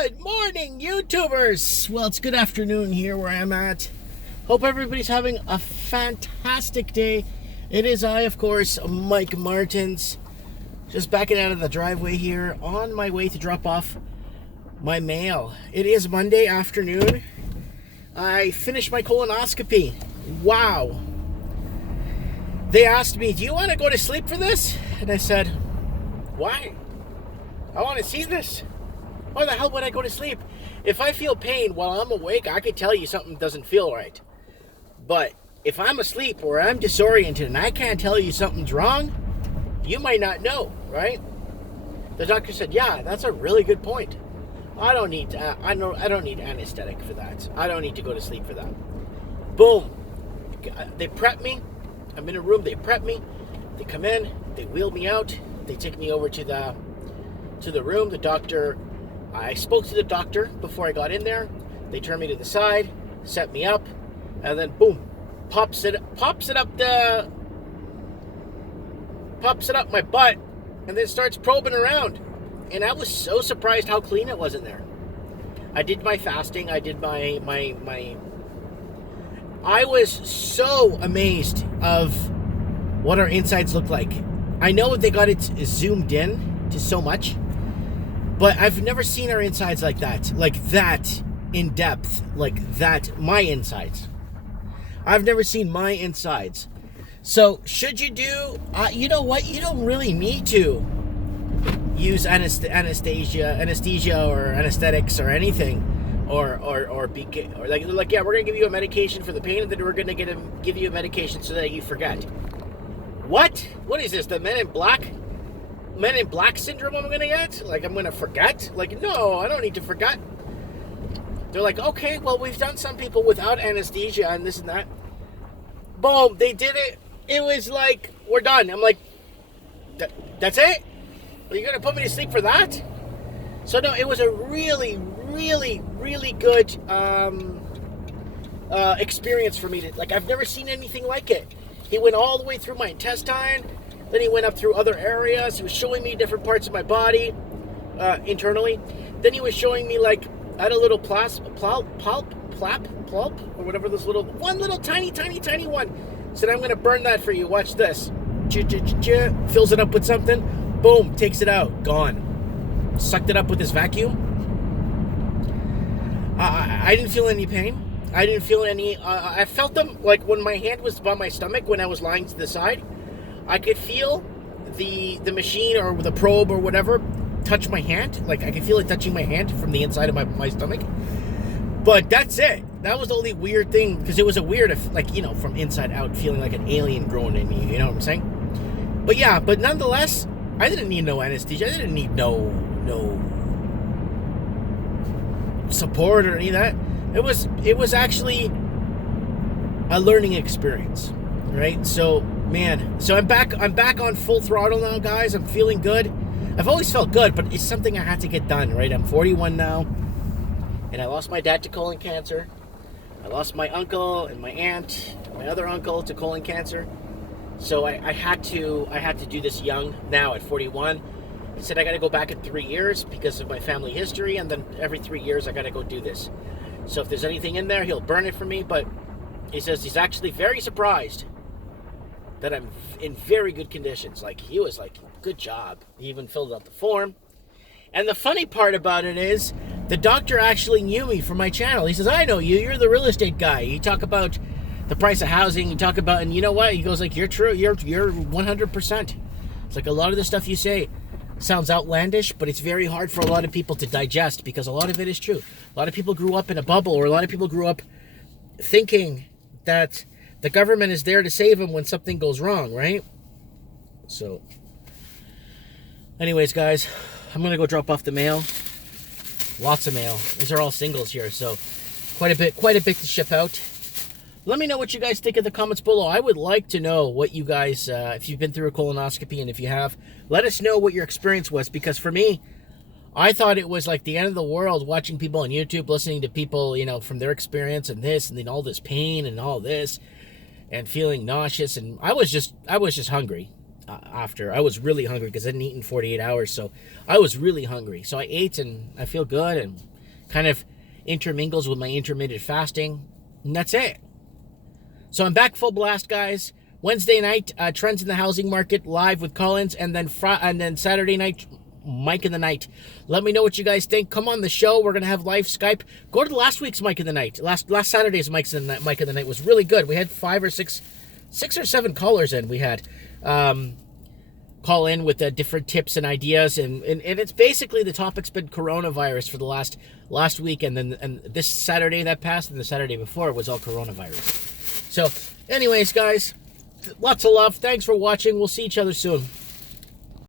Good morning, YouTubers! Well, it's good afternoon here where I'm at. Hope everybody's having a fantastic day. It is I, of course, Mike Martins. Just backing out of the driveway here on my way to drop off my mail. It is Monday afternoon. I finished my colonoscopy. Wow. They asked me, do you want to go to sleep for this? And I said, why? I want to see this. Why the hell would I go to sleep? If I feel pain while I'm awake, I could tell you something doesn't feel right. But if I'm asleep or I'm disoriented and I can't tell you something's wrong, you might not know, right? The doctor said, yeah, that's a really good point. I don't need anesthetic for that. I don't need to go to sleep for that. Boom. They prep me. I'm in a room. They prep me. They come in. They wheel me out. They take me over to the room. The doctor... I spoke to the doctor before I got in there. They turned me to the side, set me up, and then boom, pops it up my butt, and then starts probing around. And I was so surprised how clean it was in there. I did my fasting. I did my. I was so amazed of what our insides look like. I know they got it zoomed in to so much. But I've never seen our insides like that in depth, like that, my insides. I've never seen my insides. So should you do, you know what, you don't really need to use anesthesia or anesthetics or anything, or like, yeah, we're going to give you a medication for the pain, and then we're going to give you a medication so that you forget. What is this, the Men in Black syndrome I'm gonna get? Like, I'm gonna forget? Like, no, I don't need to forget. They're like, okay, well, we've done some people without anesthesia and this and that. Boom, they did it. It was like, we're done. I'm like, that's it? Are you gonna put me to sleep for that? So no, it was a really, really, really good experience for me. I've never seen anything like it. He went all the way through my intestine. Then he went up through other areas. He was showing me different parts of my body internally. Then he was showing me, like, I had a little plop, or whatever, this little tiny one. Said, I'm going to burn that for you. Watch this. Fills it up with something. Boom. Takes it out. Gone. Sucked it up with his vacuum. I didn't feel any pain. I didn't feel any... I felt them, like, when my hand was by my stomach, when I was lying to the side. I could feel the machine or the probe or whatever touch my hand. Like, I could feel it touching my hand from the inside of my stomach. But that's it. That was the only weird thing, because it was a weird, like, you know, from inside out, feeling like an alien growing in me. You know what I'm saying? But yeah, but nonetheless, I didn't need no anesthesia. I didn't need no support or any of that. It was actually a learning experience, right? So, man, so I'm back on full throttle now, guys. I'm feeling good. I've always felt good, but it's something I had to get done, right? I'm 41 now, and I lost my dad to colon cancer. I lost my uncle and my aunt, my other uncle, to colon cancer. So I had to do this young now at 41. He said I got to go back in 3 years because of my family history, and then every 3 years I got to go do this. So if there's anything in there, he'll burn it for me, but he says he's actually very surprised that I'm in very good conditions. Like, he was like, good job. He even filled out the form. And the funny part about it is, the doctor actually knew me from my channel. He says, I know you. You're the real estate guy. You talk about the price of housing. You talk about, and you know what? He goes like, you're true. You're 100%. It's like, a lot of the stuff you say sounds outlandish, but it's very hard for a lot of people to digest, because a lot of it is true. A lot of people grew up in a bubble, or a lot of people grew up thinking that the government is there to save them when something goes wrong, right? So, anyways, guys, I'm going to go drop off the mail. Lots of mail. These are all singles here, so quite a bit to ship out. Let me know what you guys think in the comments below. I would like to know what you guys, if you've been through a colonoscopy, and if you have, let us know what your experience was, because for me, I thought it was like the end of the world watching people on YouTube, listening to people, you know, from their experience and this, and then all this pain and all this, and feeling nauseous, and I was just hungry. after. I was really hungry because I hadn't eaten 48 hours, so I was really hungry. So I ate, and I feel good, and kind of intermingles with my intermittent fasting, and that's it. So I'm back full blast, guys. Wednesday night, Trends in the Housing Market live with Collins, and then Saturday night, Mike in the Night. Let me know what you guys think. Come on the show. We're gonna have live Skype. Go to the last week's Mike in the Night. Last Saturday's Mike in the Night was really good. We had 6 or 7 callers in. We had call in with different tips and ideas, and it's basically the topic's been coronavirus for the last week, and this Saturday that passed, and the Saturday before was all coronavirus. So, anyways, guys, lots of love. Thanks for watching. We'll see each other soon.